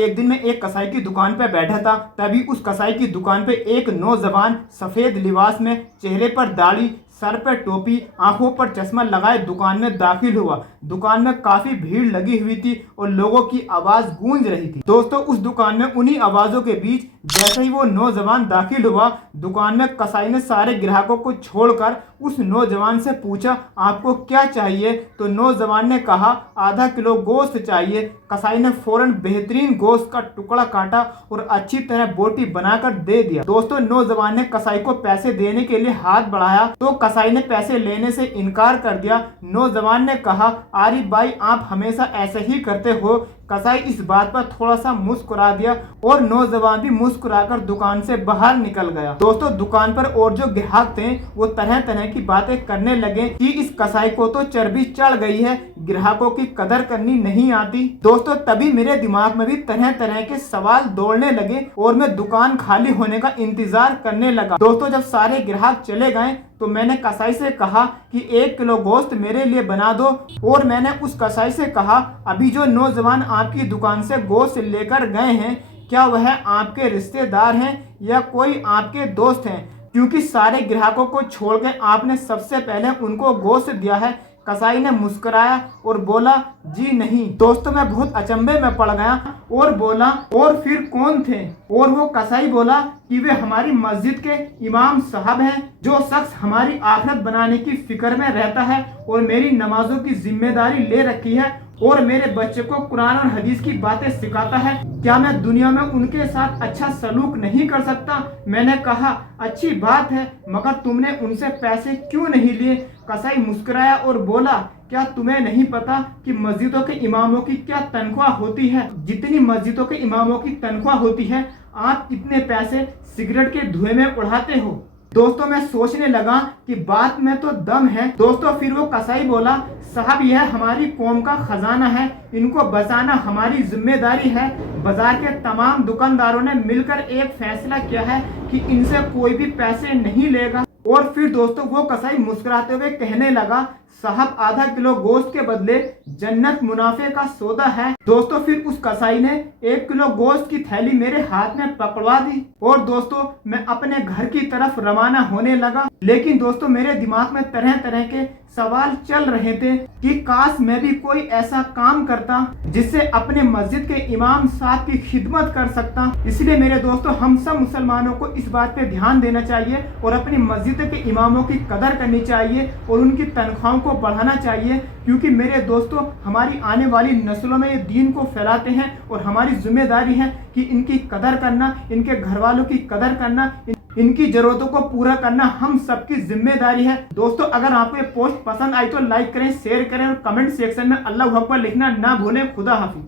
एक दिन मैं एक कसाई की दुकान पर बैठा था। तभी उस कसाई की दुकान पे एक नौजवान सफेद लिबास में, चेहरे पर दाढ़ी, सर पर टोपी, आंखों पर चश्मा लगाए दुकान में दाखिल हुआ। दुकान में काफी भीड़ लगी हुई थी और लोगों की आवाज गूंज रही थी। दोस्तों, उस दुकान में उन्हीं आवाजों के बीच जैसे ही वो नौजवान दाखिल हुआ, दुकान में कसाई ने सारे ग्राहकों को छोड़कर उस नौजवान से पूछा, आपको क्या चाहिए? तो नौजवान ने कहा, आधा किलो गोश्त चाहिए। कसाई ने फौरन बेहतरीन गोश्त का टुकड़ा काटा और अच्छी तरह बोटी बनाकर दे दिया। दोस्तों, नौजवान ने कसाई को पैसे देने के लिए हाथ बढ़ाया तो कसाई ने पैसे लेने से इनकार कर दिया। नौजवान ने कहा, आरिफ भाई, आप हमेशा ऐसे ही करते हो। कसाई इस बात पर थोड़ा सा मुस्कुरा दिया और नौजवान भी मुस्कुराकर दुकान से बाहर निकल गया। दोस्तों, दुकान पर और जो ग्राहक थे वो तरह तरह की बातें करने लगे कि इस कसाई को तो चर्बी चढ़ गई है, ग्राहकों की कदर करनी नहीं आती। दोस्तों, तभी मेरे दिमाग में भी तरह तरह के सवाल दौड़ने लगे और मैं दुकान खाली होने का इंतजार करने लगा। दोस्तों, जब सारे ग्राहक चले गए तो मैंने कसाई से कहा कि 1 किलो गोश्त मेरे लिए बना दो। और मैंने उस कसाई से कहा, अभी जो नौजवान आपकी दुकान से गोश्त लेकर गए हैं, क्या वह आपके रिश्तेदार हैं या कोई आपके दोस्त हैं? क्योंकि सारे ग्राहकों को छोड़कर आपने सबसे पहले उनको गोश्त दिया है। कसाई ने मुस्कुराया और बोला, जी नहीं। दोस्तों, मैं बहुत अचंभे में पड़ गया और बोला, और फिर कौन थे? और वो कसाई बोला कि वे हमारी मस्जिद के इमाम साहब हैं, जो शख्स हमारी आखिरत बनाने की फिक्र में रहता है और मेरी नमाजों की जिम्मेदारी ले रखी है और मेरे बच्चे को कुरान और हदीस की बातें सिखाता है। क्या मैं दुनिया में उनके साथ अच्छा सलूक नहीं कर सकता? मैंने कहा, अच्छी बात है, मगर तुमने उनसे पैसे क्यों नहीं लिए? कसाई मुस्कुराया और बोला, क्या तुम्हें नहीं पता कि मस्जिदों के इमामों की क्या तनख्वाह होती है? जितनी मस्जिदों के इमामों की तनख्वाह होती है, आप इतने पैसे सिगरेट के धुएं में उड़ाते हो। दोस्तों, मैं सोचने लगा कि बात में तो दम है। दोस्तों, फिर वो कसाई बोला, साहब, यह हमारी कौम का खजाना है, इनको बचाना हमारी जिम्मेदारी है। बाजार के तमाम दुकानदारों ने मिलकर एक फैसला किया है कि इनसे कोई भी पैसे नहीं लेगा। और फिर दोस्तों, वो कसाई मुस्कुराते हुए कहने लगा, साहब, आधा किलो गोश्त के बदले जन्नत मुनाफे का सौदा है। दोस्तों, फिर उस कसाई ने 1 किलो गोश्त की थैली मेरे हाथ में पकड़वा दी और दोस्तों, मैं अपने घर की तरफ रवाना होने लगा। लेकिन दोस्तों, मेरे दिमाग में तरह तरह के सवाल चल रहे थे कि काश मैं भी कोई ऐसा काम करता जिससे अपने मस्जिद के इमाम साहब की खिदमत कर सकता। इसलिए मेरे दोस्तों, हम सब मुसलमानों को इस बात पे ध्यान देना चाहिए और अपनी मस्जिद के इमामों की कदर करनी चाहिए और उनकी तनख्वाहों को बढ़ाना चाहिए। क्योंकि मेरे दोस्तों, हमारी आने वाली नस्लों में ये दीन को फैलाते हैं और हमारी जिम्मेदारी है कि इनकी कदर करना, इनके घर वालों की कदर करना, इनकी जरूरतों को पूरा करना हम सबकी जिम्मेदारी है। दोस्तों, अगर आपको ये पोस्ट पसंद आई तो लाइक करें, शेयर करें और कमेंट सेक्शन में अल्लाह हू अकबर लिखना ना भूलें। खुदा हाफिज।